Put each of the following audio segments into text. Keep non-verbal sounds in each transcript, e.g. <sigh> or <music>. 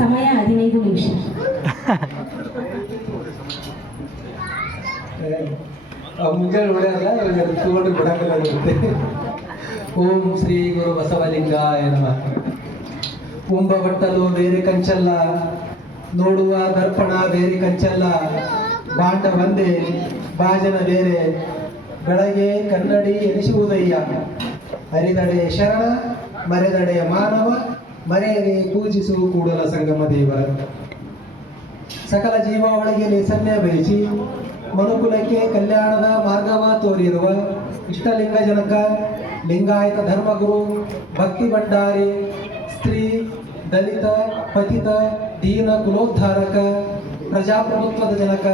ಸಮಯ ಹದಿನೈದು ನಿಮಿಷ. ಓಂ ಶ್ರೀ ಗುರು ಬಸವಲಿಂಗ ನಮಃ. ಕುಂಭ ಬಟ್ಟಲು ಬೇರೆ ಕಂಚಲ್ಲ, ನೋಡುವ ದರ್ಪಣ ಬೇರೆ ಕಂಚಲ್ಲ, ಬಾಂಡ ಬಂದೆ ಬಾಜನ ಬೇರೆ. ಬೆಳಗ್ಗೆ ಕನ್ನಡಿ ಎನಿಸುವುದಯ್ಯ. ಹರಿದಡೆಯ ಶರಣ ಮರೆದಡೆಯ ಮಾನವ. ಮರೆಯದೆ ಪೂಜಿಸು ಕೂಡಲ ಸಂಗಮ ದೇವ ಸಕಲ ಜೀವಾವಳಿಗೆ ಲೇಸನ್ಯ ಬಯಸಿ, ಮನುಕುಲಕ್ಕೆ ಕಲ್ಯಾಣದ ಮಾರ್ಗವ ತೋರಿರುವ ಇಷ್ಟಲಿಂಗ ಜನಕ, ಲಿಂಗಾಯತ ಧರ್ಮಗುರು, ಭಕ್ತಿ ಭಂಡಾರಿ, ಸ್ತ್ರೀ, ದಲಿತ, ಪತಿತ, ದೀನ ಕುಲೋದ್ಧಾರಕ, ಪ್ರಜಾಪ್ರಭುತ್ವದ ಜನಕ,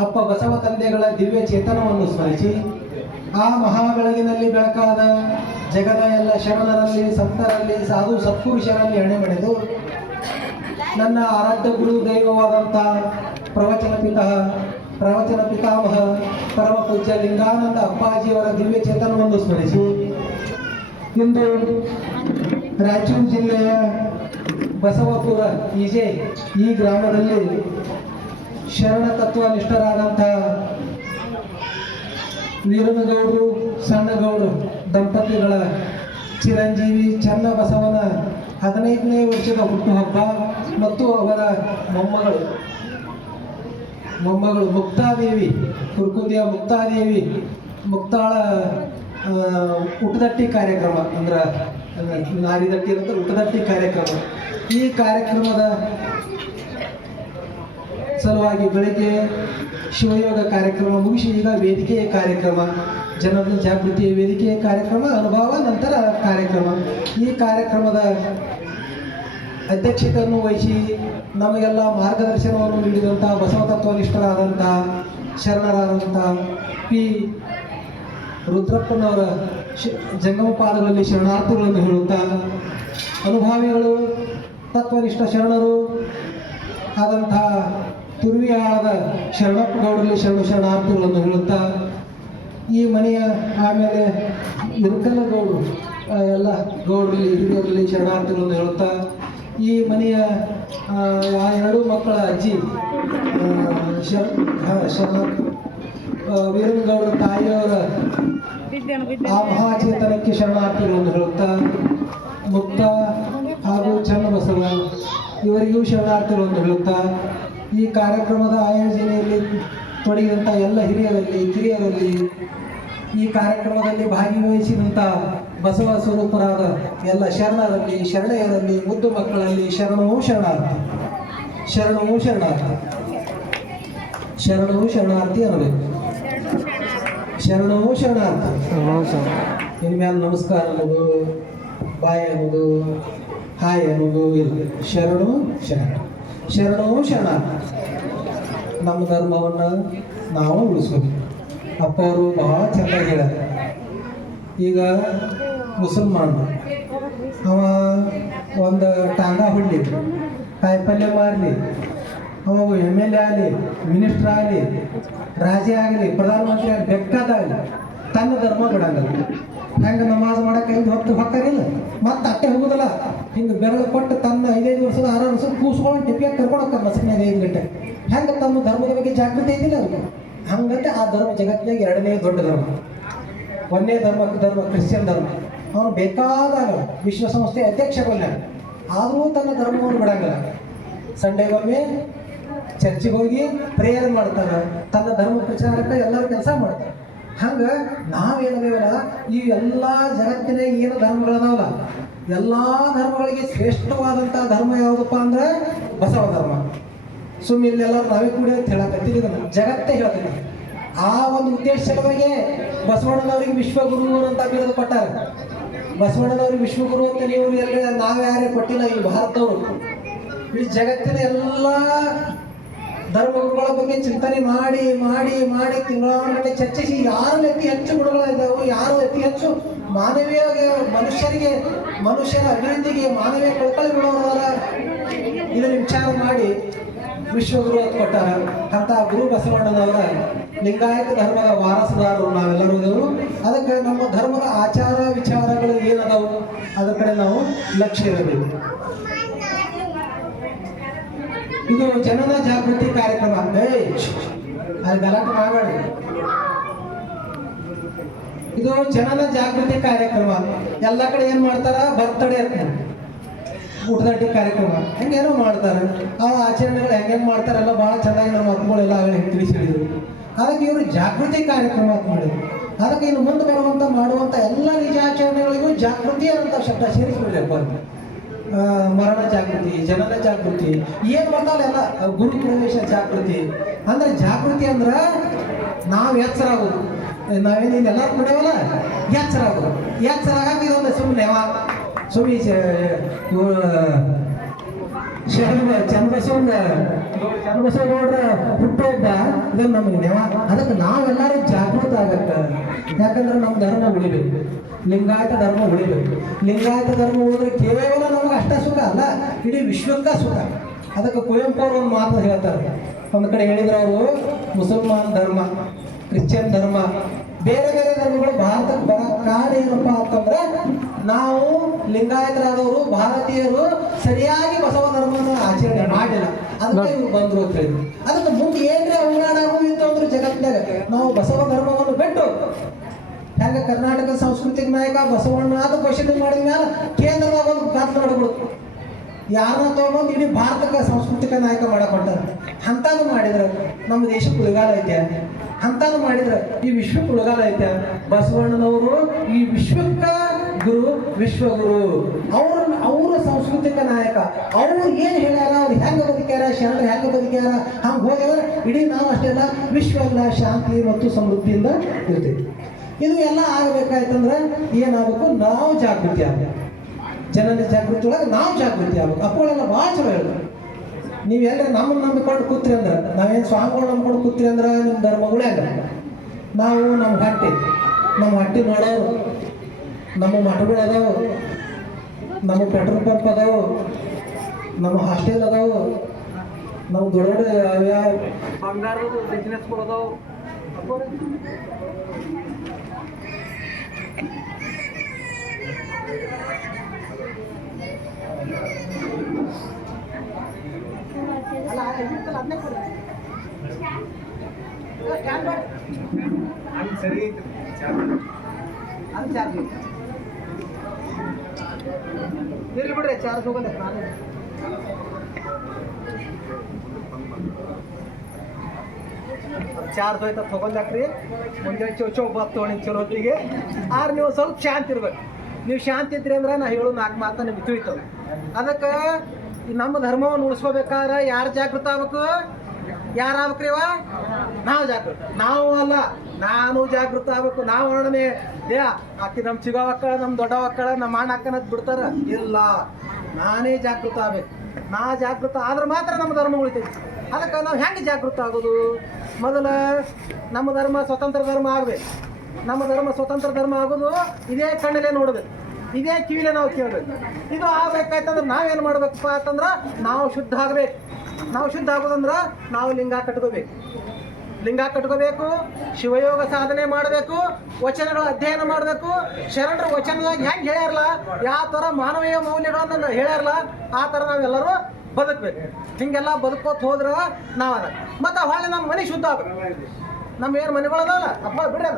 ಅಪ್ಪ ಬಸವ ತಂದೆಗಳ ದಿವ್ಯ ಚೇತನವನ್ನು ಸ್ಮರಿಸಿ, ಆ ಮಹಾ ಬೆಳಗಿನಲ್ಲಿ ಬೆಳಕಾದ ಜಗದ ಎಲ್ಲ ಶರಣರಲ್ಲಿ, ಸಂತರಲ್ಲಿ, ಸಾಧು ಸತ್ಪುರುಷರಲ್ಲಿ ಎಣೆ ಮಣಿದು ನನ್ನ ಆರಾಧ್ಯ ಗುರು ದೈವವಾದಂಥ ಪ್ರವಚನ ಪಿತಃ, ಪ್ರವಚನ ಪಿತಾಮಹ, ಪರಮ ಪೂಜ್ಯ ಲಿಂಗಾನಂದ ಅಪ್ಪಾಜಿಯವರ ದಿವ್ಯ ಚೇತನವನ್ನು ಸ್ಮರಿಸಿ. ಇಂದು ರಾಯಚೂರು ಜಿಲ್ಲೆಯ ಬಸವಪುರ ಈಜೆ ಈ ಗ್ರಾಮದಲ್ಲಿ ಶರಣ ತತ್ವ ನಿಷ್ಠರಾದಂತಹ ವೀರನಗೌಡರು, ಸಣ್ಣಗೌಡರು ದಂಪತಿಗಳ ಚಿರಂಜೀವಿ ಚನ್ನಬಸವನ ಹದಿನೈದನೇ ವರ್ಷದ ಹುಟ್ಟುಹಬ್ಬ ಮತ್ತು ಅವರ ಮೊಮ್ಮಗಳು. ಮೊಮ್ಮಗಳು ಮುಕ್ತಾದೇವಿ, ಕುರ್ಕುಂದಿಯ ಮುಕ್ತಾದೇವಿ, ಮುಕ್ತಾಳ ಉಟದಟ್ಟಿ ಕಾರ್ಯಕ್ರಮ ಅಂದ್ರೆ ನಾರಿದಟ್ಟಿ ಅಂತ ಊಟದಟ್ಟಿ ಕಾರ್ಯಕ್ರಮ. ಈ ಕಾರ್ಯಕ್ರಮದ ಸಲುವಾಗಿ ಬೆಳಿಗ್ಗೆ ಶಿವಯೋಗ ಕಾರ್ಯಕ್ರಮ ಮುಗಿಸಿ ಈಗ ವೇದಿಕೆಯ ಕಾರ್ಯಕ್ರಮ. ಜನರ ಜಾಗೃತಿ ವೇದಿಕೆ ಕಾರ್ಯಕ್ರಮ, ಅನುಭವ, ನಂತರ ಕಾರ್ಯಕ್ರಮ. ಈ ಕಾರ್ಯಕ್ರಮದ ಅಧ್ಯಕ್ಷತೆಯನ್ನು ವಹಿಸಿ ನಮಗೆಲ್ಲ ಮಾರ್ಗದರ್ಶನವನ್ನು ನೀಡಿದಂಥ ಬಸವ ತತ್ವನಿಷ್ಠರಾದಂಥ ಶರಣರಾದಂಥ ಪಿ. ರುದ್ರಪ್ಪನವರ ಶ ಜಂಗಮ ಶರಣಾರ್ಥಿಗಳನ್ನು ಹೇಳುತ್ತಾ ಅನುಭಾವಿಗಳು, ತತ್ವನಿಷ್ಠ ಶರಣರು ಆದಂಥ ತುರ್ವಿಯಾಳದ ಶರಣಪ್ಪ ಗೌಡರಲ್ಲಿ ಶರಣ ಶರಣಾರ್ಥಿಗಳನ್ನು ಹೇಳುತ್ತಾ ಈ ಮನೆಯ ಆಮೇಲೆ ಇರುಕಲ್ಲ ಗೌಡರು ಎಲ್ಲ ಗೌಡರಲ್ಲಿ ಹಿರಿಯರಲ್ಲಿ ಶರಣಾರ್ಥಿಗಳನ್ನು ಹೇಳುತ್ತಾ ಈ ಮನೆಯ ಆ, ಎರಡು ಮಕ್ಕಳ ಅಜ್ಜಿ ಆ, ಶರ ಹಾ, ಶರಣ ಅವರ ವೀರನಗೌಡರ ತಾಯಿಯವರ ಆ ಮಹಾಚೇತನಕ್ಕೆ ಶರಣಾರ್ಥಿಗಳನ್ನು ಹೇಳುತ್ತಾ ಮುಕ್ತ ಹಾಗೂ ಚನ್ನಬಸವ ಇವರಿಗೂ ಶರಣಾರ್ಥಿಗಳನ್ನು ಹೇಳುತ್ತಾ ಈ ಕಾರ್ಯಕ್ರಮದ ಆಯೋಜನೆಯಲ್ಲಿ ತೊಡಗಿದಂಥ ಎಲ್ಲ ಹಿರಿಯರಲ್ಲಿ, ಕಿರಿಯರಲ್ಲಿ ಈ ಕಾರ್ಯಕ್ರಮದಲ್ಲಿ ಭಾಗವಹಿಸಿದಂಥ ಬಸವ ಸ್ವರೂಪರಾದ ಎಲ್ಲ ಶರಣರಲ್ಲಿ, ಶರಣೆಯರಲ್ಲಿ, ಮುದ್ದು ಮಕ್ಕಳಲ್ಲಿ ಶರಣವೂ ಶರಣಾರ್ಥಿ. ಶರಣವೂ ಶರಣಾರ್ಥಿ. ಶರಣವೂ ಶರಣಾರ್ಥಿ ಅನ್ನಬೇಕು. ಶರಣವೂ ಶರಣಾರ್ಥಿ. ಇನ್ಮೇಲೆ ನಮಸ್ಕಾರ ಅನ್ನೋದು, ಬಾಯ್ ಅನ್ನೋದು, ಹಾಯ್ ಅನ್ನೋದು ಇಲ್ಲ. ಶರಣು ಶರಣ ಶರಣವೂ ಶರಣ ನಮ್ಮ ಧರ್ಮವನ್ನು ನಾವು ಉಳಿಸ್ಬೇಕು ಅಪ್ಪ ಅವರು ಬಹಳ ಚೆನ್ನಾಗಿ ಹೇಳ್ಯಾರ. ಈಗ ಮುಸಲ್ಮಾನರು, ಅವ ಒಂದು ಟಾಂಗ ಹೊಡ್ಲಿ ಕಾಯಿಪಲ್ಯ ಮಾರಲಿ, ಅವ ಎಂ ಎಲ್ ಎ ಆಗಲಿ, ಮಿನಿಸ್ಟರ್ ಆಗಲಿ, ರಾಜ ಆಗಲಿ, ಪ್ರಧಾನಮಂತ್ರಿ ಆಗಲಿ ತನ್ನ ಧರ್ಮ ಬಿಡಂಗಿಲ್ಲ ಹೆಂಗೆ ನಮಾಜ್ ಮಾಡಕ್ಕೆ ಐದು ಹೊತ್ತು ಹೊಕ್ಕಾರಿಲ್ಲ ಮತ್ತೆ ಅಟ್ಟೆ ಹೋಗುದಲ್ಲ. ಹಿಂಗೆ ಬೆರಳು ಕೊಟ್ಟು ತನ್ನ ಐದೈದು ವರ್ಷದ ಆರು ವರ್ಷದ ಕೂಸ್ಕೊಂಡು ಟಿಪ್ಪಿಯಾಗಿ ಕರ್ಕೊಂಡೋಗ್ತಾರೆ ಮಸೀನಾಗ ಐದು ಗಂಟೆ. ಹೆಂಗೆ ತಮ್ಮ ಧರ್ಮದ ಬಗ್ಗೆ ಜಾಗೃತಿ ಐತಿಲ್ಲ ಅವ್ರಿಗೆ ಹಂಗಂತೆ ಆ ಧರ್ಮ ಜಗತ್ತಿನಾಗ ಎರಡನೇ ದೊಡ್ಡ ಧರ್ಮ. ಒಂದೇ ಧರ್ಮ ಧರ್ಮ, ಕ್ರಿಶ್ಚಿಯನ್ ಧರ್ಮ. ಅವನು ಬೇಕಾದಾಗ ವಿಶ್ವಸಂಸ್ಥೆ ಅಧ್ಯಕ್ಷಗೊಲ್ಲ ಆದರೂ ತನ್ನ ಧರ್ಮವನ್ನು ಬಿಡಂಗಿಲ್ಲ. ಸಂಡೇಗೊಮ್ಮೆ ಚರ್ಚಿಗೆ ಹೋಗಿ ಪ್ರೇಯರ್ ಮಾಡ್ತಾನೆ. ತನ್ನ ಧರ್ಮ ಪ್ರಚಾರಕ್ಕೆ ಎಲ್ಲರೂ ಕೆಲಸ ಮಾಡ್ತಾರೆ ಹಂಗೆ ನಾವೇನದೇವಲ್ಲ ಈ ಎಲ್ಲ ಜಗತ್ತಿನ ಏನು ಧರ್ಮಗಳದಾವಲ್ಲ ಎಲ್ಲ ಧರ್ಮಗಳಿಗೆ ಶ್ರೇಷ್ಠವಾದಂಥ ಧರ್ಮ ಯಾವುದಪ್ಪ ಅಂದ್ರೆ ಬಸವ ಧರ್ಮ. ಸುಮ್ಮನೆ ಇಲ್ಲೆಲ್ಲ ನಾವೇ ಕೂಡ ಅಂತ ಹೇಳಕತ್ತೀವಿ ಇದನ್ನು, ಜಗತ್ತೇ ಹೇಳ್ತೀನಿ ಆ ಒಂದು ಉದ್ದೇಶಗಳಿಗೆ ಬಸವಣ್ಣನವರಿಗೆ ವಿಶ್ವಗುರು ಅಂತ ಬಿರುದು ಕೊಟ್ಟಾರೆ. ಬಸವಣ್ಣನವ್ರಿಗೆ ವಿಶ್ವಗುರು ಅಂತ ನೀವು ಎಲ್ಲ ನಾವು ಯಾರೇ ಕೊಟ್ಟಿಲ್ಲ, ಈ ಭಾರತದವರು. ಈ ಜಗತ್ತಿನ ಎಲ್ಲ ಧರ್ಮಗುರುಗಳ ಬಗ್ಗೆ ಚಿಂತನೆ ಮಾಡಿ ಮಾಡಿ ಮಾಡಿ ತಿಂಗಳ ಚರ್ಚಿಸಿ ಯಾರು ಅತಿ ಹೆಚ್ಚು ಗುಣಗಳಿದ್ದಾವೆ ಯಾರು ಅತಿ ಹೆಚ್ಚು ಮಾನವೀಯ ಮನುಷ್ಯರಿಗೆ, ಮನುಷ್ಯರ ಅಭಿವೃದ್ಧಿಗೆ ಮಾನವೀಯ ಕಳ್ಕಳಿಗಳವರ ಇದನ್ನು ವಿಚಾರ ಮಾಡಿ ವಿಶ್ವಗುರು ಅಂತ ಕೊಟ್ಟಾರ. ಅಂತ ಗುರು ಬಸವಣ್ಣನವರ ಲಿಂಗಾಯತ ಧರ್ಮದ ವಾರಸದಾರರು ನಾವೆಲ್ಲರೂ ಇದ್ದವರು ಅದಕ್ಕೆ ನಮ್ಮ ಧರ್ಮದ ಆಚಾರ ವಿಚಾರಗಳು ಏನದಾವು? ಅದರ ಕಡೆ ನಾವು ಲಕ್ಷ್ಯ ಇರಬೇಕು ಇದು ಜನನ ಜಾಗೃತಿ ಕಾರ್ಯಕ್ರಮ. ಅಲ್ಲಿ ಗಲಾಟೆ ಮಾಡಬೇಡಿ. ಇದು ಜನನ ಜಾಗೃತಿ ಕಾರ್ಯಕ್ರಮ. ಎಲ್ಲ ಕಡೆ ಏನ್ ಮಾಡ್ತಾರ? ಬರ್ತಡೇ ಅಂತ. ಊಟದಡ್ಡಿ ಕಾರ್ಯಕ್ರಮ. ಹೆಂಗೇನೋ ಮಾಡ್ತಾರೆ. ಆ ಆಚರಣೆಗಳು ಹೆಂಗೆಂಗ್ ಮಾಡ್ತಾರಲ್ಲ ಬಹಳ ಚೆನ್ನಾಗಿ ನಮ್ಮ ಮಕ್ಕಳೆಲ್ಲ ಆಗಲಿ ತಿಳಿಸಿದ್ರು. ಅದಕ್ಕೆ ಇವರು ಜಾಗೃತಿ ಕಾರ್ಯಕ್ರಮ ಅಂತ ಮಾಡಿದ್ರು. ಅದಕ್ಕೆ ಇನ್ನು ಮುಂದೆ ಬರುವಂತ, ಮಾಡುವಂತ ಎಲ್ಲ ನಿಜ ಆಚರಣೆಗಳಿಗೂ ಜಾಗೃತಿ ಅಂತ ಶಬ್ದ ಸೇರಿಸ್ಬಿಡ್ಬೇಕು ಅವ್ರು. ಮರಣ ಜಾಗೃತಿ, ಜನನ ಜಾಗೃತಿ, ಏನ್ ಎಲ್ಲ ಗುರು ಪ್ರವೇಶ ಜಾಗೃತಿ. ಅಂದ್ರೆ ಜಾಗೃತಿ ಅಂದ್ರ ನಾವ್ ಎಚ್ಚರ ಆಗೋದು. ನಾವೇನು ಎಲ್ಲರೂ ಎಚ್ಚರ ಆಗೋದು. ಎಚ್ಚರ ಇದೊಂದು ಸುಮ್ಮನೆ ಸುಮ್ಮನೆ ಶರಣ ಚನ್ನಬಸವನ ಚನ್ನಬಸವಗೌಡ್ರ ಹುಟ್ಟುಹಬ್ಬ ಇದು ನಮಗೆ ನೆವ ಅದಕ್ಕೆ ನಾವೆಲ್ಲರೂ ಜಾಗೃತ ಆಗತ್ತ. ಯಾಕಂದ್ರೆ ನಮ್ಮ ಧರ್ಮ ಉಳಿಬೇಕು. ಲಿಂಗಾಯತ ಧರ್ಮ ಉಳಿಬೇಕು. ಲಿಂಗಾಯತ ಧರ್ಮ ಉಳಿದ್ರೆ ಕೇವಲ ನಮಗೆ ಅಷ್ಟ ಸುಖ ಅಲ್ಲ, ಇಡೀ ವಿಶ್ವಕ್ಕ ಸುಖ. ಅದಕ್ಕೆ ಕುವೆಂಪು ಅವರು ಒಂದು ಮಾತು ಹೇಳ್ತಾರೆ. ಒಂದು ಕಡೆ ಹೇಳಿದ್ರು ಅವರು, ಮುಸಲ್ಮಾನ್ ಧರ್ಮ, ಕ್ರಿಶ್ಚಿಯನ್ ಧರ್ಮ ಬೇರೆ ಬೇರೆ ಧರ್ಮಗಳು ಭಾರತಕ್ಕೆ ಬರೋ ಕಾರಣ ಏನಪ್ಪ ಅಂತಂದ್ರೆ ನಾವು ಲಿಂಗಾಯತರಾದವರು, ಭಾರತೀಯರು ಸರಿಯಾಗಿ ಬಸವ ಧರ್ಮವನ್ನು ಆಚರಣೆ ಮಾಡಿಲ್ಲ. ಅದಕ್ಕೆ ಇವ್ರು ಬಂದ್ರು ಅಂತ ಹೇಳಿದ್ರು. ಅದಕ್ಕೆ ಮುಂದೆ ಏನ್ರೆ ಅವಘಡ ಆಗೋದಿತ್ತು ಅಂದ್ರೆ ಜಗತ್ತಿನಾಗ? ನಾವು ಬಸವ ಧರ್ಮವನ್ನು ಬಿಟ್ಟು ಹೆಂಗ ಕರ್ನಾಟಕ ಸಾಂಸ್ಕೃತಿಕ ನಾಯಕ ಬಸವಣ್ಣ ಅದು ಘೋಷಣೆ ಮಾಡಿದ ಮೇಲೆ ಕೇಂದ್ರದಾಗ ಒಂದು ಕಾತು ಮಾಡ್ಬಿಡುತ್ತೆ ಯಾರನ್ನ ತಗೊಂಡು ಇಡೀ ಭಾರತಕ್ಕೆ ಸಾಂಸ್ಕೃತಿಕ ನಾಯಕ ಮಾಡಕ್ ಹೊಂಟಾರ? ಅಂತಾನು ಮಾಡಿದ್ರು. ನಮ್ಮ ದೇಶಕ್ಕೆ ಉಳಿಗಾಲ ಐತೆ. ಅಂತಾನು ಮಾಡಿದ್ರೆ, ಈ ವಿಶ್ವಕ್ಕೆ ಉಳಗಾಲ ಐತೆ. ಬಸವಣ್ಣನವರು ಈ ವಿಶ್ವಕ್ಕ ಗುರು, ವಿಶ್ವಗುರು. ಅವ್ರ ಅವ್ರ ಸಾಂಸ್ಕೃತಿಕ ನಾಯಕ. ಅವರು ಏನು ಹೇಳ್ಯಾರ, ಅವ್ರು ಹೆಂಗ ಬದುಕ್ಯಾರ, ಶರಣರು ಹೆಂಗ ಬದುಕ್ಯಾರ, ಹಂಗೆ ಹೋಗ್ಯಾರ. ಇಡೀ ನಾವು ಅಷ್ಟೇ ಅಲ್ಲ ವಿಶ್ವ ಎಲ್ಲ ಶಾಂತಿ ಮತ್ತು ಸಮೃದ್ಧಿಯಿಂದ ಇರ್ತೈತಿ. ಇದು ಎಲ್ಲ ಆಗಬೇಕಾಯ್ತಂದ್ರೆ, ಏನಾಗಬೇಕು? ನಾವು ಜಾಗೃತಿ ಆಗ್ಬೇಕು. ಜನರ ಜಾಗೃತಿ ಒಳಗೆ ನಾವು ಜಾಗೃತಿ ಆಗ್ಬೇಕು. ಅಪ್ಪಗಳೆಲ್ಲ ಭಾಳ ಚಲೋ ಹೇಳ್ತಾರೆ. ನೀವೆಲ್ಲ ನಮ್ಮನ್ನು ನಂಬಿಕೊಂಡು ಕೂತ್ರಿ ಅಂದ್ರೆ, ನಾವೇನು ಸ್ವಾಮಿಗಳು ನಂಬ್ಕೊಂಡು ಕೂತ್ರಿ ಅಂದ್ರೆ ನಿಮ್ಮ ಧರ್ಮಗಳೇ ಅಲ್ಲ. ನಾವು ನಮ್ಮ ಹಟ್ಟಿ ನಮ್ಮ ಹಟ್ಟಿ ಮಾಡೋರು, ನಮ್ಮ ಮಠಗಳು ಅದಾವು, ನಮ್ಮ ಪೆಟ್ರೋಲ್ ಪಂಪ್ ಅದಾವು, ನಮ್ಮ ಹಾಸ್ಟೆಲ್ ಅದಾವು ನಮ್ಮ ದೊಡ್ಡ ದೊಡ್ಡ ಯಾವ್ಯಾವ ಬಂಗಾರದ ಬಿಸ್ನೆಸ್ಗಳು ಅದಾವು. ಚಾರ್ಜ್. ಇರ್ಲಿ ಬಿಡ್ರಿ ಚಾರ್ಜ್ ಹೋಗಲ್ಲ ನಾನು. ಚಾರ್ಜ್ ಹೋಯ್ತ ತಗೊಂಡಾಕ್ರಿ. ಮುಂಜಾನೆ ಚೌ ಚೌ ಬತ್ತು ಚಲೋ ಹೊತ್ತಿಗೆ. ಆದ್ರೆ ನೀವು ಸ್ವಲ್ಪ ಶಾಂತಿ ಇರ್ಬೇಕು. ನೀವು ಶಾಂತಿ ಇದ್ರಿ ಅಂದ್ರೆ ನಾ ಹೇಳು ನಾಲ್ಕು ಮಾತು ನಿಮ್ಗೆ ತಿಳಿತಾವೆ ಅದಕ್ಕೆ ನಮ್ಮ ಧರ್ಮವನ್ನು ಉಳಿಸ್ಕೋಬೇಕಾದ್ರೆ ಯಾರು ಜಾಗೃತ ಆಗ್ಬೇಕು? ಯಾರು ಇವ? ನಾವು ಜಾಗೃತ. ನಾವು ಅಲ್ಲ. ನಾನು ಜಾಗೃತ ಆಗ್ಬೇಕು. ನಾವು ನೋಡನೆ ದೇ ಆಕಿ ನಮ್ಮ ಚಿಗೋ ಮಕ್ಕಳ ನಮ್ಮ ದೊಡ್ಡ ಮಕ್ಕಳ ನಮ್ಮ ಅಣ್ಣ ಅಕ್ಕನದ್ ಬಿಡ್ತಾರ? ಇಲ್ಲ. ನಾನೇ ಜಾಗೃತ ಆಗ್ಬೇಕು. ನಾ ಜಾಗೃತ ಆದ್ರೆ ಮಾತ್ರ ನಮ್ಮ ಧರ್ಮ ಉಳಿತೈತಿ. ಅದಕ್ಕೆ ನಾವು ಹೆಂಗೆ ಜಾಗೃತ ಆಗೋದು? ಮೊದಲ ನಮ್ಮ ಧರ್ಮ ಸ್ವತಂತ್ರ ಧರ್ಮ ಆಗ್ಬೇಕು. ನಮ್ಮ ಧರ್ಮ ಸ್ವತಂತ್ರ ಧರ್ಮ ಆಗೋದು ಇದೇ ಕಣ್ಣಲ್ಲೇ ನೋಡ್ಬೇಕು. ಇದೇ ಕಿವಿಲೆ ನಾವು ಕೇಳಬೇಕು. ಇದು ಆಗ್ಬೇಕಾಯ್ತಂದ್ರೆ ನಾವೇನು ಮಾಡ್ಬೇಕಪ್ಪ ಅಂತಂದ್ರೆ ನಾವು ಶುದ್ಧ ಆಗ್ಬೇಕು. ನಾವು ಶುದ್ಧ ಆಗೋದಂದ್ರೆ ನಾವು ಲಿಂಗ ಕಟ್ಕೋಬೇಕು. ಲಿಂಗ ಕಟ್ಕೋಬೇಕು, ಶಿವಯೋಗ ಸಾಧನೆ ಮಾಡಬೇಕು, ವಚನಗಳ ಅಧ್ಯಯನ ಮಾಡಬೇಕು. ಶರಣರ ವಚನದಾಗ ಹೆಂಗೆ ಹೇಳ್ಯಾರಲ್ಲ ಯಾವ ಥರ ಮಾನವೀಯ ಮೌಲ್ಯಗಳನ್ನು ಹೇಳ್ಯಾರಲ್ಲ, ಆ ಥರ ನಾವೆಲ್ಲರೂ ಬದುಕಬೇಕು. ಹಿಂಗೆಲ್ಲ ಬದುಕೋತ ಹೋದ್ರೆ ನಾವು ಅದ. ಮತ್ತು ಹೊಳೆ ನಮ್ಮ ಮನೆ ಶುದ್ಧ ಆಗ್ಬೇಕು. ನಮ್ಮ ಏನು ಮನೆಗಳದಲ್ಲ ಅಪ್ಪ, ಬಿಡ್ರಿ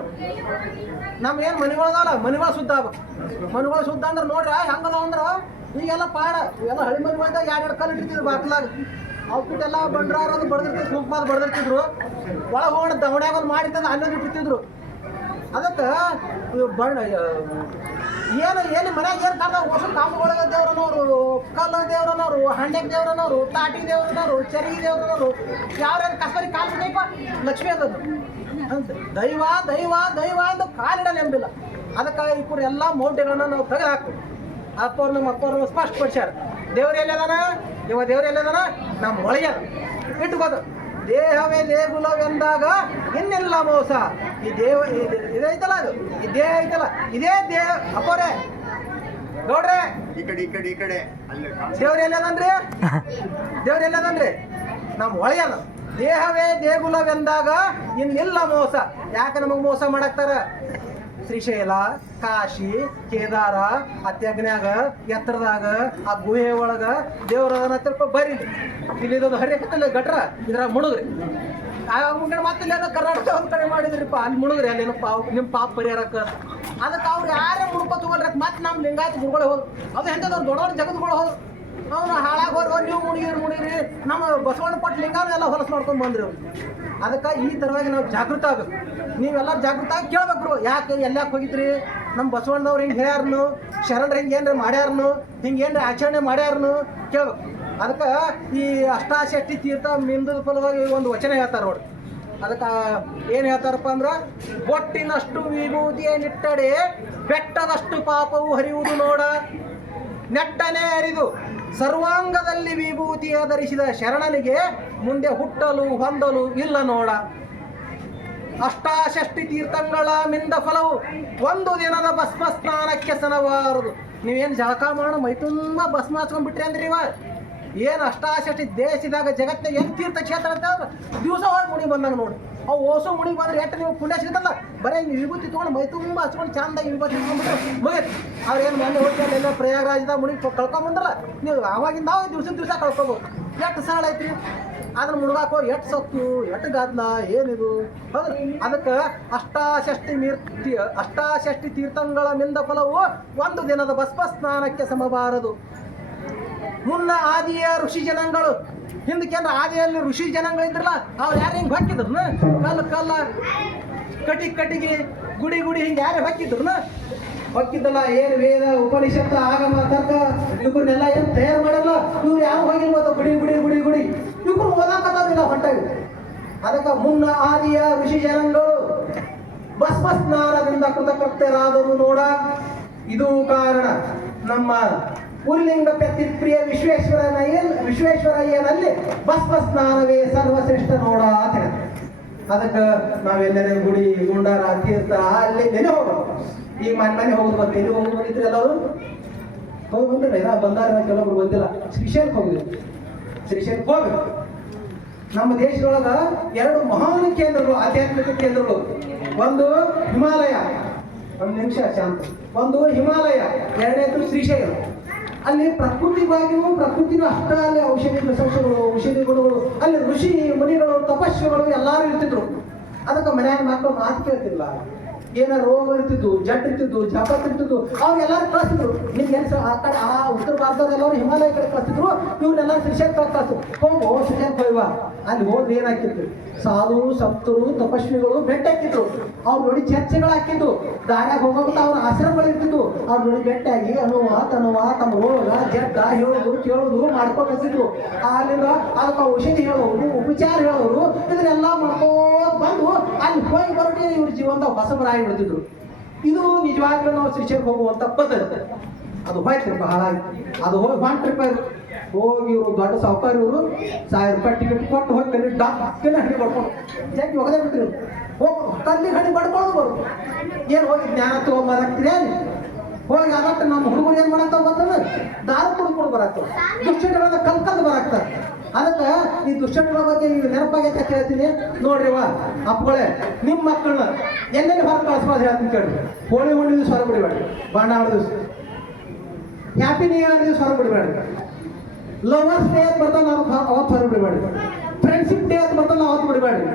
ನಮ್ಮ ಏನು ಮನೆಗಳದಲ್ಲ ಮನೆಗಳು ಶುದ್ಧ ಆಗ್ಬೇಕು ಮನೆಗಳು ಶುದ್ಧ ಅಂದ್ರೆ ನೋಡ್ರಿ ಹೆಂಗದ ಅಂದ್ರೆ ಈಗೆಲ್ಲ ಪಾಡ. ಎಲ್ಲ ಹಳಿ ಮನೆ ಎರಡು ಎರಡು ಕಲ್ಲು ಇಟ್ಟಿದ್ರು ಬಾಕ್ಲಾಗ ಎಲ್ಲ ಬಂಡ್ರಾರ ಅದು ಬಡ್ದಿರ್ತಿದ್ರು ಕುಂಕುಮ ಬಡ್ದಿರ್ತಿದ್ರು. ಒಳಗೆ ಹೋಗೋಣ ದವಣ್ಯಾಗ ಒಂದು ಮಾಡಿದ್ದ ಅಲ್ಲೊಂದು ಇಟ್ಟಿರ್ತಿದ್ರು ಅದಕ್ಕೆ ಬಣ್ಣ ಏನು ಏನು ಮನ್ಯಾಗ ಏನು ಕಾಣ್ತಾವ? ಹೊಸ ಕಾಮಗೊಳಗ ದೇವ್ರನವರು, ಕಲ್ಲು ದೇವ್ರನವರು ಹಂಡೆಗೆ ದೇವ್ರನವರು, ತಾಟಿ ದೇವ್ರನವರು ಚರಿಗೆ ದೇವ್ರನವರು ಯಾವ್ಯಾರು ಕಸ್ಬರಿ ಕಾಲು ಬಿಡೈಪ ಲಕ್ಷ್ಮಿ ಅದನ್ನು ಅಂತ ದೈವ ದೈವ ದೈವ ಅಂತ ಕಾಲಿಡಲ್ಲ ಎಂಬಿಲ್ಲ ಅದಕ್ಕೆ ಇಬ್ಬರು ಎಲ್ಲ ಮೌಢ್ಯಗಳನ್ನ ನಾವು ತೆಗೆದು ಹಾಕ್ತೀವಿ. ಅಪ್ಪವ್ರು ನಮ್ಮ ಅಪ್ಪವ್ರನ್ನ ಸ್ಪಷ್ಟಪಡಿಸ್ಯಾರ. ದೇವ್ರು ಎಲ್ಲದಾನ ಇವ ದೇವ್ರು ಅದಾನ? ನಮ್ಮ ಒಳಗೆ ಇಟ್ಕೋದು. ದೇಹವೇ ದೇಗುಲವೆಂದಾಗ ಇನ್ನೆಲ್ಲ ಮೋಸ. ಈ ದೇವ ಇದ್- ಇದೈತಲ್ಲ ಅದು? ಈ ದೇಹ ಐತಲ್ಲ? ಇದೇ ದೇಹ ಅಪ್ಪರೇ ನೋಡ್ರೆ ಈ ಕಡೆ ಈ ಕಡೆ ಈ ಕಡೆ. ದೇವ್ರ ಎಲ್ಲದಂದ್ರೆ? <laughs> ದೇವ್ರ ಎಲ್ಲದಂದ್ರೆ? ನಮ್ಮ ಒಳೆಯದ ದೇಹವೇ ದೇಗುಲವೆಂದಾಗ ಇನ್ನಿಲ್ಲ ಮೋಸ. ಯಾಕೆ ನಮಗೆ ಮೋಸ ಮಾಡಾಕ್ತಾರ? ಶ್ರೀಶೈಲ ಕಾಶಿ, ಕೇದಾರ ಅತ್ಯಗ್ನ್ಯಾಗ ಎತ್ತರದಾಗ, ಆ ಗುಹೆ ಒಳಗ ದೇವ್ರದನ ತಿಳ್ಕೊ ಬರಿ ಇಲ್ಲಿ ಇದೊಂದು ಗಟ್ರ ಇದ್ರ ಮುಳುಗ್ರಿ. ಆ ಇಲ್ಲೇನೋ ಕರ್ನಾಟಕ ಒಂದು ಕಡೆ ಮಾಡಿದ್ರಿಪ್ಪ. ಅಲ್ಲಿ ಮುಳುಗ್ರಿ, ಅಲ್ಲಿ ಪಾವ್ ನಿಮ್ಮ ಪಾಪ ಪರಿಹಾರಕ್ಕೆ. ಅದಕ್ಕೆ ಅವ್ರು ಯಾರೇ ಮುಡ್ಕೊ ತಗೊಳ್ರಿ ಮತ್ತೆ ನಮ್ಮ ಲಿಂಗಾಯತ ಗುರುಗಳು ಹೋದ್ರು. ಅದು ಎಂತದ್ರು ದೊಡ್ಡ ದೊಡ್ಡ ಜಗದ್ಗಳು ಹೋದ್ರು. ಅವನು ಹಾಳಾಗಿ ಹೋರ್ ನೀವು ಮುಳುಗಿರಿ ಮುಡಿರಿ ನಮ್ಮ ಬಸವಣ್ಣ ಪಟ್ಟು ಲಿಂಗಾನು ಎಲ್ಲ ಹೊಲಸು ಮಾಡ್ಕೊಂಡು ಬಂದ್ರಿ ಅವ್ರು. ಅದಕ್ಕೆ ಈ ಥರವಾಗಿ ನಾವು ಜಾಗೃತ ಆಗ್ಬೇಕು. ನೀವೆಲ್ಲ ಜಾಗೃತ ಆಗಿ ಕೇಳ್ಬೇಕು ಯಾಕೆ ಎಲ್ಲಾಕೆ ಹೋಗಿದ್ರಿ? ನಮ್ಮ ಬಸವಣ್ಣವ್ರು ಹಿಂಗೆ ಹೇಳ್ಯಾರನು? ಶರಣರು ಹಿಂಗೆ ಏನ್ರ ಮಾಡ್ಯಾರನು? ಹಿಂಗೆ ಏನ್ರ ಆಚರಣೆ ಮಾಡ್ಯಾರನು? ಕೇಳ್ಬೇಕು. ಅದಕ್ಕೆ ಈ ಅಷ್ಟಾಶಕ್ತಿ ತೀರ್ಥ ಮಿಂದದ ಫಲವಾಗಿ ಒಂದು ವಚನ ಹೇಳ್ತಾರೆ ನೋಡಿ. ಅದಕ್ಕೆ ಏನು ಹೇಳ್ತಾರಪ್ಪ ಅಂದ್ರೆ ಒಟ್ಟಿನಷ್ಟು ವಿಭೂತಿಯ ನಿಟ್ಟಡೆ ಬೆಟ್ಟದಷ್ಟು ಪಾಪವು ಹರಿಯುವುದು ನೋಡ. ನೆಟ್ಟನೆ ಅರಿದು ಸರ್ವಾಂಗದಲ್ಲಿ ವಿಭೂತಿ ಧರಿಸಿದ ಶರಣನಿಗೆ ಮುಂದೆ ಹುಟ್ಟಲು ಹೊಂದಲು ಇಲ್ಲ ನೋಡ. ಅಷ್ಟಾಷಷ್ಟಿ ತೀರ್ಥಗಳ ಮಿಂದ ಫಲವು ಒಂದು ದಿನದ ಭಸ್ಮ ಸ್ನಾನಕ್ಕೆ ಸನಬಾರದು ನೀವೇನು ಜಳಕ ಮಾಡೋ ಮೈ ತುಂಬ ಭಸ್ಮ ಹಚ್ಕೊಂಡ್ಬಿಟ್ರಿ ಅಂದ್ರಿ ಇವ? ಏನು ಅಷ್ಟಾಷಷ್ಟಿ ದೇಶದಾಗ ಜಗತ್ತಿನ ಏನು ತೀರ್ಥ ಕ್ಷೇತ್ರ ಅಂತ ದಿವಸ ಹೋಗಿ ಮುಡಿ ಬಂದಂಗೆ ನೋಡಿ. ಅವು ಓಸೋ ಮುಣಿಗೆ ಬಂದ್ರೆ ಎಷ್ಟು ನೀವು ಪುಣ್ಯ ಸಿಗುತ್ತಲ್ಲ? ಬರೀ ವಿಭೂತಿ ತೊಗೊಂಡು ಮೈ ತುಂಬ ಹಚ್ಕೊಂಡು ಚಂದಾಗಿ ವಿಭೂತಿ ಮುಗಿತು ಅವ್ರು ಏನು ಮೊನ್ನೆ ಹೋಗ್ತಾರೆ ಎಲ್ಲ ಪ್ರಯಾಗರಾಜದ ಮುಣಿ ಕಳ್ಕೊಂಬಂದ್ರಲ್ಲ, ನೀವು ಆವಾಗಿಂದ ದಿವ್ಸ ದಿವಸ ಕಳ್ಕೊಬೋದು ಎಷ್ಟು ಸರಳ ಐತ್ರಿ? ಅದನ್ನ ಮುಳುಗಾಕೋ ಎಟ್ ಸೊಕ್ಕು ಎಟ್ ಗಾದ್ಲ, ಏನಿದು? ಹೌದು. ಅದಕ್ಕೆ ಅಷ್ಟಾಷಷ್ಟಿ ನೀರ್ತಿ ಅಷ್ಟಾಷಷ್ಟಿ ತೀರ್ಥಂಗಳ ಮಿಂದ ಫಲವು ಒಂದು ದಿನದ ಬಸ್ಪ ಸ್ನಾನಕ್ಕೆ ಸಮಬಾರದು. ಮುನ್ನ ಆದಿಯ ಋಷಿ ಜನಗಳು ಹಿಂದಕ್ಕೇಂದ್ರ ಆದಿಯಲ್ಲಿ ಋಷಿ ಜನಗಳಿದ್ರಲ್ಲ ಅವ್ರು ಯಾರು ಹಿಂಗೆ ಹಾಕಿದ್ರು ಕಲ್ಲು, ಕಲ್ಲ, ಕಟಿ ಕಟಿಗೆ ಗುಡಿ ಗುಡಿ ಹಿಂಗೆ ಯಾರು ಹಾಕಿದ್ರು ಹೊಕ್ಕಿದ್ದಲ್ಲ, ಏನು ವೇದ, ಉಪನಿಷತ್ತ, ಆಗಮ, ತರ್ಕ, ಇವ್ರನ್ನೆಲ್ಲ ಏನು ತಯಾರು ಮಾಡಲ್ಲ? ಇವ್ರು ಯಾವ ಹೋಗಿಲ್ವತ್ತ ಗುಡಿ ಗುಡಿ ಗುಡಿ ಗುಡಿ. ಇವ್ರು ಓದಾಕತ್ತಾರಿಲ್ಲ ಹೊಟ್ಟಾಗಿ ಅದಕ್ಕೆ ಮುನ್ನ ಆದಿಯ ಋಷಿ ಜನಗಳು ಬಸ್ ಸ್ನಾನದಿಂದ ಕೃತಕೃತ್ಯರಾದರು ನೋಡ. ಇದು ಕಾರಣ ನಮ್ಮ ಪುಲ್ಲಿಂಗ ಪ್ರಿಯ ವಿಶ್ವೇಶ್ವರನಯ್ಯ ವಿಶ್ವೇಶ್ವರಯ್ಯನಲ್ಲಿ ಭಸ್ಮ ಸ್ನಾನವೇ ಸರ್ವಶ್ರೇಷ್ಠ ನೋಡ ಅಂತ ಹೇಳ್ತಾರೆ. ಅದಕ್ಕೆ ನಾವೆಲ್ಲರ ಗುಡಿ, ಗುಂಡಾರ, ತೀರ್ಥ, ಅಲ್ಲಿ ನೆನೆ ಹೋಗೋದು. ಈ ಮನೆ ಮನೆ ಹೋಗುದು ಮತ್ತೆ ಎಲ್ಲಿ ಹೋಗುದು ಬಂದಿದ್ರು ಎಲ್ಲರೂ? ಹೋಗಿ ಬಂದಿಲ್ಲ ಏನೋ ಬಂದಾರ ಕೆಲವೊಬ್ರು ಬಂದಿಲ್ಲ. ಶ್ರೀಶೈಲ್ ಹೋಗಿದ್ರು ಶ್ರೀಶೈಲ್ ಹೋಗ್ಬೇಕು. ನಮ್ಮ ದೇಶದೊಳಗ ಎರಡು ಮಹಾನ್ ಕೇಂದ್ರಗಳು, ಆಧ್ಯಾತ್ಮಿಕ ಕೇಂದ್ರಗಳು. ಒಂದು ಹಿಮಾಲಯ. ಒಂದು ನಿಮಿಷ ಶಾಂತ. ಒಂದು ಹಿಮಾಲಯ. ಎರಡನೇದು ಶ್ರೀಶೈಲ. ಅಲ್ಲಿ ಪ್ರಕೃತಿವಾಗಿಯೂ ಪ್ರಕೃತಿನ ಅಷ್ಟ, ಅಲ್ಲಿ ಔಷಧಿ ಸಸ್ಯಗಳು ಔಷಧಿಗಳು, ಅಲ್ಲಿ ಋಷಿ, ಮುನಿಗಳು ತಪಸ್ಸುಗಳು ಎಲ್ಲರೂ ಇರ್ತಿದ್ರು. ಅದಕ್ಕೆ ಮನ್ಯಾಗ ಮಕ್ಕಳು ಮಾತು ಕೇಳ್ತಿಲ್ಲ ಏನ ರೋಗ ಇರ್ತಿದ್ವು, ಜಟ್ ಇರ್ತಿದ್ವು ಜಪತ್ ಇರ್ತಿದ್ವು, ಅವ್ರೆಲ್ಲರೂ ಕಳಿಸಿದ್ರು ನಿಮ್ಗೆ ಆ ಕಡೆ ಆ ಉತ್ತರ ಭಾರತದೆಲ್ಲರೂ ಹಿಮಾಲಯ ಕಡೆ ಕಳಿಸಿದ್ರು ಇವ್ರನ್ನೆಲ್ಲ ಶಿಕ್ಷಕ ಕಳಿಸ್ತು ಹೋಗು ಶಿಕ್ಷಕ ಹೋಯ್ವ ಅಲ್ಲಿ ಹೋದ್ರೆ ಏನಾಗ್ತಿತ್ತು ಸಾಧು ಸಪ್ತರು ತಪಸ್ವಿಗಳು ಬೆಟ್ಟ ಹಾಕಿದ್ರು. ಅವ್ರು ನೋಡಿ ಚರ್ಚೆಗಳು ಹಾಕಿದ್ದು ದಾರ್ಯಾಗ ಹೋಗೋದು ಅವ್ರ ಆಶ್ರಮಗಳು ಇರ್ತಿದ್ವು. ಅವ್ರು ನೋಡಿ ಬೆಟ್ಟಾಗಿ ಅನುವ ತನುವ ತಮ್ಮ ರೋಗ ಜಡ್ಡ ಹೇಳೋದು, ಕೇಳೋದು ಮಾಡ್ಕೊತಿದ್ರು ಅಲ್ಲಿಂದ ಅದಕ್ಕೆ ಔಷಧಿ ಹೇಳೋರು, ಉಪಚಾರ ಹೇಳೋರು, ಇದನ್ನೆಲ್ಲ ಮಾಡ್ಕೋತ ಬಂದು ಅಲ್ಲಿ ಹೋಗಿ ಬರೋದೇ ಇವ್ರ ಜೀವನದ ಹೊಸಬರಾಗಿ ಬಿಡ್ತಿದ್ರು ಇದು ನಿಜವಾಗ್ಲೂ ನಾವು ಶ್ರೀಶೈಲಕ್ಕೆ ಹೋಗುವಂತ ಪದ್ಧತಿ. ಅದು ಹೋಯ್ತು, ಬಹಳ ಅದು ಹೋಗಿ ಹೊಂಟ್ರಿಪ್ಪ ಹೋಗಿ ಇವರು ದೊಡ್ಡ ಸಾಹುಕಾರ ಇವರು ಸಾವಿರ ರೂಪಾಯಿ ಟಿಕೆಟ್ ಕೊಟ್ಟು ಹೋಗಿ ಕಲ್ಲಿ ಡಾಕ್ಟರ್ ಹಣಿ ಬಡ್ಕೊಂಡು ಯಾಕೆ ಒಗದೇ ಬಿಟ್ಟಿರು ಹೋಗಿ ತಲ್ಲಿ ಹಣಿ ಬಡ್ಕೊಳ್ಳೋದು ಬರು. ಏನು ಹೋಗಿ ಜ್ಞಾನ ತೊಗೊಂಬರಾಕ್ತೀರಿ ಹೋಗಿ ಅದಕ್ಕೆ ನಮ್ಮ ಹುಡುಗರು ಏನು ಮಾಡಂತ ಬಂದ್ರೆ ದಾರ ಕುಡ್ಕೊಂಡು ಬರಾಕ್ತಾವ ದುಶ್ಚಟಗಳನ್ನ ಕಲ್ಕಂದು ಬರಾಕ್ತಾರೆ. ಅದಕ್ಕೆ ಈ ದುಶ್ಚಟಗಳ ಬಗ್ಗೆ ನೀವು ನೆನಪಾಗೈತೆ ಅಂತ ಹೇಳ್ತೀನಿ ನೋಡ್ರಿ ವಾ ಅಪ್ಪಗಳೇ ನಿಮ್ಮ ಮಕ್ಕಳನ್ನ ಎಲ್ಲೆಲ್ಲಿ ಹೊರ ಕಳಿಸ್ಬಾರ್ದು ಹೇಳ್ತೀನಿ ಕೇಳಿ ಹೋಳಿ ಹುಣ್ಣಿ ದಿವಸ ಹೊರ ಬಿಡಬೇಡಿ ಬಣ್ಣ ದಿವಸ ಹ್ಯಾಪಿ ನ್ಯೂ ಇಯರ್ ದಿವಸ ಹೊರ ಬಿಡಬೇಡಿ ಲವರ್ಸ್ ಡೇ ಅಂತ ಬರ್ತಾ ನಾವು ಅವತ್ತು ಹೊರ ಬಿಡಬೇಡಿ ಫ್ರೆಂಡ್ಶಿಪ್ ಡೇ ಅಂತ ಬರ್ತಲ್ಲ ಅವತ್ತು ಬಿಡಬೇಡ್ರಿ.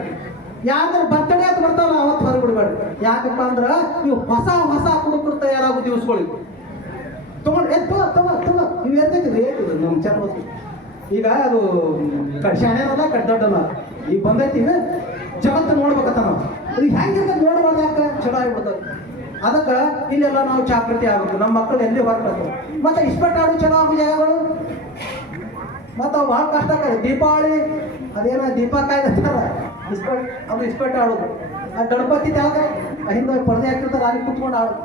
ಯಾವ್ದಾರು ಬರ್ತಡೇ ಅಂತ ಬರ್ತಾವಲ್ಲ ಅವತ್ತು ಹೊರ ಬಿಡಬೇಡಿ ಯಾಕಪ್ಪ ಅಂದ್ರೆ, ನೀವು ಹೊಸ ಹೊಸ ಕುಡುಕರು ತಯಾರಾಗೋ ದಿವಸಗಳಿಗೆ ತಗೊಂಡು ತಗೋ ತಗೋ ತಗೋ. ನೀವು ಎರ್ತೈತಿ ರೇಟ್ ಇದು ನಮ್ಮ ಚರ್ಮ ಈಗ ಅದು ಶಾಣೆನಲ್ಲ ಈ ಈಗ ಬಂದೈತಿ ಈಗ ಜಗತ್ತು ನೋಡ್ಬೇಕತ್ತ ನಾವು ಅದು ಹೆಂಗಿರ್ತ ನೋಡ್ಬಾರ್ದು ಯಾಕೆ? ಚಲೋ ಆಗ್ಬಿಡ್ತದೆ. ಅದಕ್ಕೆ ಇಲ್ಲೆಲ್ಲ ನಾವು ಜಾಗೃತಿ ಆಗಬೇಕು. ನಮ್ಮ ಮಕ್ಕಳು ಎಲ್ಲಿ ಹೊರಬೇಕು ಮತ್ತೆ ಇಷ್ಟಪಟ್ಟಾಡು ಚಲೋ ಆಗೋ ಜಾಗಗಳು? ಮತ್ತು ಅವು ಭಾಳ ಕಷ್ಟ ಆಗಿದೆ ದೀಪಾವಳಿ, ಅದೇನೋ ದೀಪ ಕಾಯ್ದಾರ ಇಸ್ಪೆಟ್ ಅದು ಇಸ್ಪೆಟ್ ಆಡೋದು ಆ ಗಣಪತಿ ತ್ಯಾಗ, ಹಿಂದೆ ಪರದೆ ಹಾಕಿರ್ತಾರೆ, ಅಲ್ಲಿ ಕುತ್ಕೊಂಡು ಆಡೋದು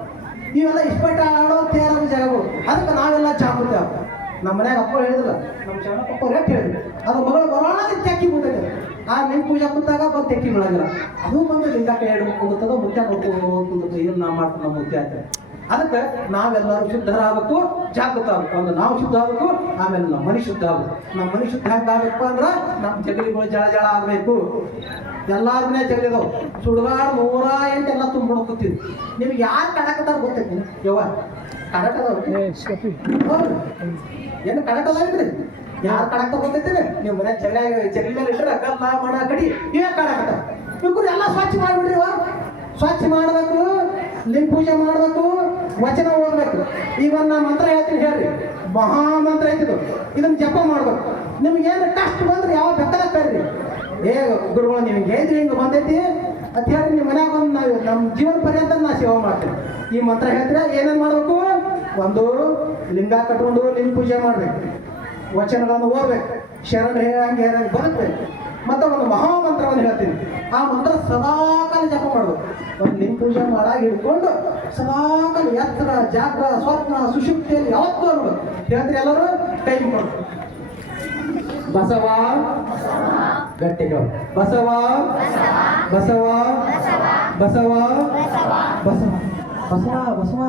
ಇವೆಲ್ಲ ಇಸ್ಪೆಟ್ ಆಡೋ ತಯಾರಾಗೋ ಜಾಗಗಳು. ಅದಕ್ಕೆ ನಾವೆಲ್ಲ ಜಾಗೃತಿ ಆಗ್ಬೇಕು. ನಮ್ಮ ಮನ್ಯಾಗ ಅಪ್ಪ ಹೇಳಿದ್ರು, ನಮ್ಮ ಶರಣಪ್ಪ ರೇಟ್ ಹೇಳಿದ್ರು? ಅದು ಮಗಳು ಬರೋಣ ತೆಕ್ಕಿ ಬಿದ್ದೈತೆ ಆ ನಿಮ್ ಪೂಜಾ ಕುಂತಾಗ ಬಂದು ತೆಕ್ಕಿ ಬೀಳಂಗಿಲ್ಲ ಅದು ಬಂದು ಲಿಂಗ ಕೈ ಹಿಡ್ಕೊಂಡು ಕುಂದಿರ್ತದ ಮುತ್ಯ ಕುಂದಿರ್ತದೆ ಏನು ನಾ ಮಾಡ್ತೀನಿ ನಮ್ಮ ಮುತ್ಯ ಅಂತ. ಅದಕ್ಕೆ ನಾವೆಲ್ಲರೂ ಶುದ್ಧರಾಗಬೇಕು ಜಾಗೃತ ಆಗ್ಬೇಕು. ಅಂದ್ರೆ ನಾವು ಶುದ್ಧ ಆಗಬೇಕು ಆಮೇಲೆ ನಮ್ಮ ಮನೆ ಶುದ್ಧ ಆಗಬೇಕು. ನಮ್ಮ ಮನೆ ಶುದ್ಧ ಹೆಂಗೆ ಆಗ್ಬೇಕು ಅಂದ್ರೆ ನಮ್ಮ ಜಗಳಿಗಳು ಜಳ ಜಳ ಆಗಬೇಕು. ಎಲ್ಲಾದ್ಮೇ ಜಗಲಿದಾವ್ ಸುಡುಗಾಡು ನೂರ ಎಂಟು ಎಲ್ಲ ತುಂಬಿಡ್ಕೊತೀವಿ ನಿಮ್ಗೆ ಯಾರು ಕಡಕದಾರ ಗೊತ್ತೈತಿ? ಯವ್ವ. ಕಡಕದವ್ರು. ಏನು ಕಡಕ ಐತ್ರಿ ಯಾರು ಕಡಕ ಗೊತ್ತೈತಿ ನೀವು ಮನೆ ಜಗಳ ಜಗಲಿ ಮೇಲೆ ಇಟ್ರೆ ಕಲ್ಲ ಮಣ ಕಡಿ ಇವೇ ಕಡಕದ ಇವ್ರು ಎಲ್ಲ ಸ್ವಚ್ಛ ಮಾಡಿಬಿಡ್ರಿ ಸ್ವಚ್ಛ ಮಾಡಬೇಕು ಲಿಂಗ ಪೂಜೆ ಮಾಡಬೇಕು ವಚನ ಓದಬೇಕು. ಈಗ ಒಂದು ಮಂತ್ರ ಹೇಳ್ತೀನಿ ಹೇಳ್ರಿ. ಮಹಾ ಮಂತ್ರ ಐತಿದು ಇದನ್ನ ಜಪ ಮಾಡ್ಬೇಕು. ನಿಮ್ಗೆ ಏನು ಕಷ್ಟ ಬಂದ್ರೆ ಯಾವ ಬೇಕಾದಾಗ ಕರ್ರಿ ಏ ಗುರುಗಳು, ನಿಮ್ಗೆ ಹೇಳಿದ್ರಿ ಹಿಂಗೆ ಬಂದೈತಿ? ಅಂತ ಹೇಳಿ ನಿಮ್ಮ ಮನ್ಯಾಗ ಒಂದು ನಾವು ನಮ್ಮ ಜೀವನ ಪರ್ಯಂತ ನಾ ಸೇವೆ ಮಾಡ್ತೀನಿ. ಈ ಮಂತ್ರ ಹೇಳಿದ್ರೆ ಏನೇನು ಮಾಡಬೇಕು? ಒಂದು ಲಿಂಗ ಕಟ್ಕೊಂಡು ಲಿಂಗ ಪೂಜೆ ಮಾಡ್ಬೇಕು. ವಚನಗಳನ್ನು ಓದ್ಬೇಕು. ಶರಣ ಹೇಳಂಗೆ ಹೇಳಂಗೆ ಬದುಕಬೇಕು. ಮತ್ತೆ ಒಂದು ಮಹಾಮಂತ್ರವನ್ನು ಹೇಳ್ತೀನಿ. ಆ ಮಂತ್ರ ಸದಾಕಾಲ ಜಪ ಮಾಡಬೇಕು. ಒಂದು ಲಿಂಗ ಪೂಜೆ ಮಾಡಾಗಿ ಹಿಡ್ಕೊಂಡು ಸದಾಕಾಲ ಎತ್ತರ ಜಾಗ್ರ, ಸ್ವಪ್ನ ಸುಶುಕ್ತಿಯಲ್ಲಿ ಯಾವತ್ತೂ ಅನ್ಬೋದು ಹೇಳ್ತೀರಿ ಎಲ್ಲರೂ ಕೈ ಮುಕ್ಕೊಂಡು ಬಸವ ಗಟ್ಟಿಗಳು ಬಸವ ಬಸವ ಬಸವ ಬಸವ. ಬಸವ ಬಸವ ಬಸವ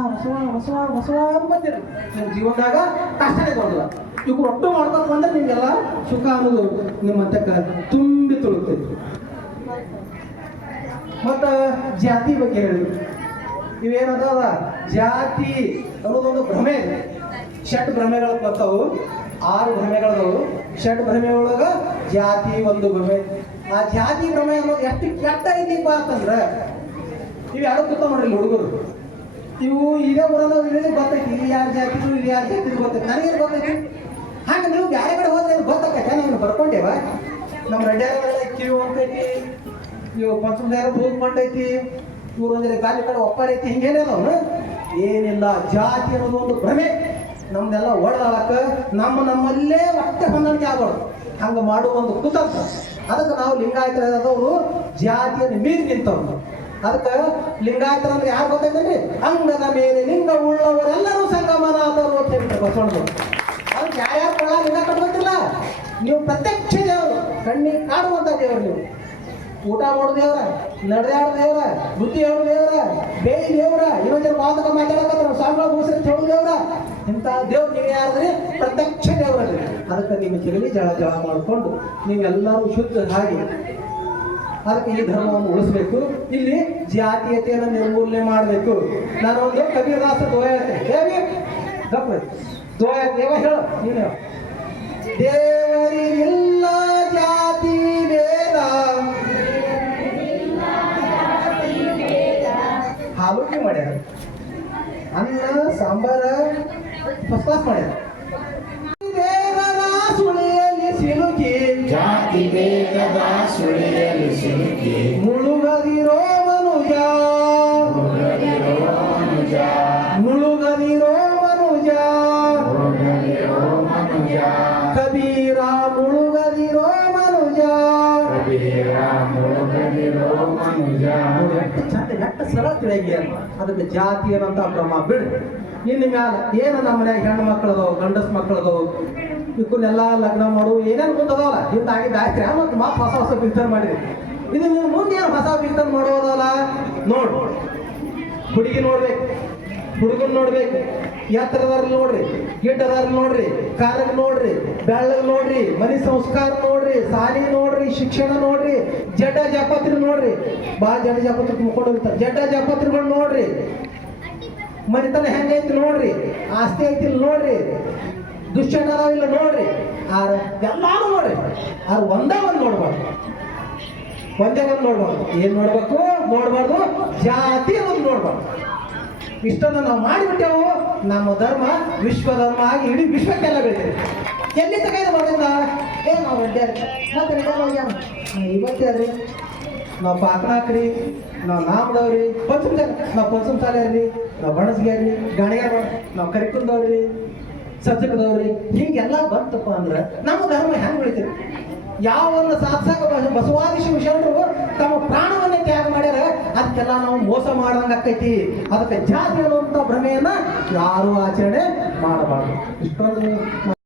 ಬಸವ ಬಸವ ಅನ್ಬತ್ತೀರಿ ನಿಮ್ಮ ಜೀವನದಾಗ ಕಷ್ಟನೇ ದೊಡ್ಡದ ಇವ್ರು ಒಟ್ಟು ಮಾಡ್ಬೇಕು ಅಂದ್ರೆ ನಿಮಗೆಲ್ಲ ಸುಖ ಅನ್ನೋದು ನಿಮ್ಮ ತಕ್ಕ ತುಂಬಿ ತುಳುಕ್ತೈತಿ ಮತ್ತು ಜಾತಿ ಬಗ್ಗೆ ಹೇಳಿ. ಇವೇನದ ಜಾತಿ ಅನ್ನೋದೊಂದು ಭ್ರಮೆ. ಷಟ್ ಭ್ರಮೆಗಳು ಬರ್ತಾವು. ಆರು ಭ್ರಮೆಗಳದವು ಷಟ್ ಭ್ರಮೆ ಒಳಗ ಜಾತಿ ಒಂದು ಭ್ರಮೆ. ಆ ಜಾತಿ ಭ್ರಮೆ ಅನ್ನೋದು ಎಷ್ಟು ಕೆಟ್ಟ ಐತಿಪ್ಪ ಅಂತಂದ್ರೆ, ಇವು ಯಾರು ಕೂತ ನೋಡ್ರಿ ಹುಡುಗರು. ಇವು ಇದೇ ಊರಲ್ಲ ಇಲ್ಲಿ ಗೊತ್ತೈತಿ. ಜಾತಿ ಯಾರ ಜಾತಿ ಇದು ಯಾರ ಜಾತಿ ಗೊತ್ತೈತಿ. ನನಗೇನು ಗೊತ್ತೈತಿ? ಹಂಗೆ ನೀವು ಬೇರೆ ಕಡೆ ಹೋದ್ರೆ ಗೊತ್ತಾಕೈತೆ ನಾನು ಬರ್ಕೊಂಡೇವ. ನಮ್ಮ ರೆಡ್ಡಿಯಾರೆಲ್ಲ ಕಿವಿ ಹೊಂತೈತಿ ಇವು ಪಂಚಮದಾರ ಭೂಮಿ ಮಾಡೈತಿ ಇವ್ರು ಅಂದ್ರೆ ಗಾಲಿ ಕಡೆ ಒಪ್ಪಾರ ಐತಿ ಹಿಂಗೇನೇ ಅದಾವನು ಏನಿಲ್ಲ, ಜಾತಿ ಅನ್ನೋದು ಒಂದು ಭ್ರಮೆ. ನಮ್ದೆಲ್ಲ ಒಡೆದಾಳಕ್ಕ, ನಮ್ಮ ನಮ್ಮಲ್ಲೇ ಒಟ್ಟೆ ಹೊಂದಾಣಿಕೆ ಆಗ್ಬಾರ್ದು. ಹಂಗೆ ಮಾಡುವ ಒಂದು ಕುತಂತ್ರ ಅದಕ್ಕೆ ನಾವು ಲಿಂಗಾಯತರಾದವರು ಜಾತಿಯನ್ನು ಮೀರಿ ನಿಂತವ್ರು. ಅದಕ್ಕೆ ಲಿಂಗಾಯತರ ಅಂದ್ರೆ ಯಾರು ಗೊತ್ತೈತೇನ್ರಿ ಅಂಗದ ಮೇಲೆ ಲಿಂಗ ಉಳ್ಳವರೆಲ್ಲರೂ ಸಂಗಮನಾದವರು ಅಂತ ಹೇಳ್ತಾರೆ ಬಸವಣ್ಣ ಕೊಳ್ಳ ಕಟ್ಬೇಕಿಲ್ಲ ನೀವು ಪ್ರತ್ಯಕ್ಷ ದೇವರು, ಕಣ್ಣಿಗೆ ಕಾಣುವಂಥ ದೇವರು ನೀವು. ಊಟ ಮಾಡೋ ದೇವ್ರ ನಡೆದಾಡೋ ದೇವ್ರ, ಬುದ್ಧಿ ಹೇಳೋ ದೇವ್ರ ಬೇಯಿ ದೇವ್ರ ಇವತ್ತಿನ ಮಾತುಕ ಮಾತಾಡಕತ್ರ ಸ್ವಾಮಿಗಳ ಭೂಸರಿ ಹೇಳೋ ದೇವ್ರ. ಇಂಥ ದೇವ್ರು ನೀವು ಯಾರಾದ್ರೆ ಪ್ರತ್ಯಕ್ಷ ದೇವರಲ್ಲಿ ಅದಕ್ಕೆ ನಿಮ್ಮ ಜಗಲಿ ಜಳ ಜಳ ಮಾಡಿಕೊಂಡು ನೀವೆಲ್ಲರೂ ಶುದ್ಧ ಹಾಗೆ ಅದಕ್ಕೆ ಈ ಧರ್ಮವನ್ನು ಉಳಿಸ್ಬೇಕು. ಇಲ್ಲಿ ಜಾತೀಯತೆಯನ್ನು ನಿರ್ಮೂಲನೆ ಮಾಡಬೇಕು. ನಾನು ಒಂದು ಕಬೀರದಾಸ ದ್ವಯತೆ. ಹೇಳಿ ಗಪ್ಪ. ದೇವ ಹೇಳ. ನೀನು. ದೇವರಿಗಿಲ್ಲ ಜಾತಿ ಭೇದ. ಹಾಲುಕಿ ಮಾಡ್ಯಾರ. ಅನ್ನ ಸಾಂಬಾರ ಫಸ್ಟ್ ಕ್ಲಾಸ್ ಮಾಡ್ಯಾರ. ಸುಳಿಯಲ್ಲಿ ಸಿಲುಕಿ. ಜಾತಿ ಭೇದದ ಸುಳಿಯಲ್ಲಿ ಸಿಲುಕಿ. ಮುಳುಗದಿರೋ ಎಷ್ಟು ಸರಳ ಅದಕ್ಕೆ ಜಾತಿ ಏನಂತ ಬ್ರಹ್ಮ ಬಿಡು ಇನ್ನು ಮ್ಯಾಲ ಏನು ನಮ್ಮ ಮನ್ಯಾಗ ಹೆಣ್ಣು ಮಕ್ಕಳದು ಗಂಡಸ್ ಮಕ್ಕಳದು ಇವಕ್ಕೆಲ್ಲ ಲಗ್ನ ಮಾಡು, ಏನೇನು ಮುಂದದವಲ್ಲ ಆಗಿದ್ದು ಆಯ್ತು ಮತ್ತು ಮತ್ತೆ ಹೊಸ ಹೊಸ ಪಿಕ್ಚರ್ ಮಾಡಿದ್ರಿ ಇದು ನೀವು ಮುಂದೆ ಏನು ಹೊಸ ಪಿಕ್ಚರ್ ಮಾಡೋದಲ್ಲ ನೋಡು. ಹುಡುಗಿ ನೋಡ್ಬೇಕು. ಹುಡುಗನ್ ನೋಡ್ಬೇಕು. ಎತ್ತರದಾರ್ಲಿ ನೋಡ್ರಿ ಗಿಡ್ಡದಾರ ನೋಡ್ರಿ ಕಾಲಗ್ ನೋಡ್ರಿ, ಬೆಳ್ಳಗ್ ನೋಡ್ರಿ, ಮನಿ ಸಂಸ್ಕಾರ ನೋಡ್ರಿ ಸಾರಿ ನೋಡ್ರಿ, ಶಿಕ್ಷಣ ನೋಡ್ರಿ, ಜಡ್ಡ ಜಾಪತ್ರಿ ನೋಡ್ರಿ. ಭಾಳ ಜಡ ಜಾಪತ್ರಿ ಮುಕ್ಕೊಂಡು ಹೋಗ್ತಾರೆ. ಜಡ್ಡ ಜಾಪತ್ರಿಗಳು ನೋಡ್ರಿ. ಮನಿತನ ಹೆಂಗೈತಿ ನೋಡ್ರಿ. ಆಸ್ತಿ ಐತಿ ನೋಡ್ರಿ. ದುಶ್ಚಣ್ಣ ಇಲ್ಲ ನೋಡ್ರಿ. ಆರ ಎಲ್ಲಾರು ನೋಡ್ರಿ. ಆರ ಒಂದೇ ಒಂದು ನೋಡ್ಬಾರ್ದು. ಒಂದೇ ಒಂದು ನೋಡ್ಬಾರ್ದು. ಏನ್ ನೋಡ್ಬೇಕು? ನೋಡ್ಬಾರ್ದು. ಜಾತಿ ಒಂದು ನೋಡ್ಬಾರ್ದು. ಇಷ್ಟನ್ನು ನಾವು ಮಾಡಿಬಿಟ್ಟೆವು. ನಮ್ಮ ಧರ್ಮ ವಿಶ್ವ ಧರ್ಮ ಆಗಿ ಇಡೀ ವಿಶ್ವಕ್ಕೆಲ್ಲ ಬೆಳಿತೀವಿ ಎಲ್ಲಿ ತಗೈದು ಬರೋದ್ರಿಂದ ಏ, ನಾವು ಇವತ್ತೇ ನಾವು ಪಾತ್ರಾಕ್ರಿ ನಾವು ನಾಮದವ್ರಿ ಪಂಚಮ ನಾವು ಪಂಚಮ ಶಾಲೆ ನಾವು ಬಣಸ್ಗ್ಯಾರಿ ಗಾಣಿಗಾರ ನಾವು ಕರಿಕುಂದವ್ರಿ, ಸಜ್ಜಕದವ್ರಿ. ಹೀಗೆಲ್ಲ ಬಂತಪ್ಪ ಅಂದ್ರೆ ನಮ್ಮ ಧರ್ಮ ಹೆಂಗೆ ಬೆಳಿತೀವಿ ಯಾವ ಸಾಧಕ ಬಸವಾದಿ ಶಿವಶರಣರು ತಮ್ಮ ಪ್ರಾಣವನ್ನೇ ತ್ಯಾಗ ಮಾಡ್ಯಾರ ಅದಕ್ಕೆಲ್ಲ ನಾವು ಮೋಸ ಮಾಡ್ದಂಗೆ ಆಕೈತಿ ಅದಕ್ಕೆ ಜಾತಿ ಅನ್ನುವಂಥ ಭ್ರಮೆಯನ್ನ ಯಾರು ಆಚರಣೆ ಮಾಡಬಾರ್ದು. ಇಷ್ಟೊಂದು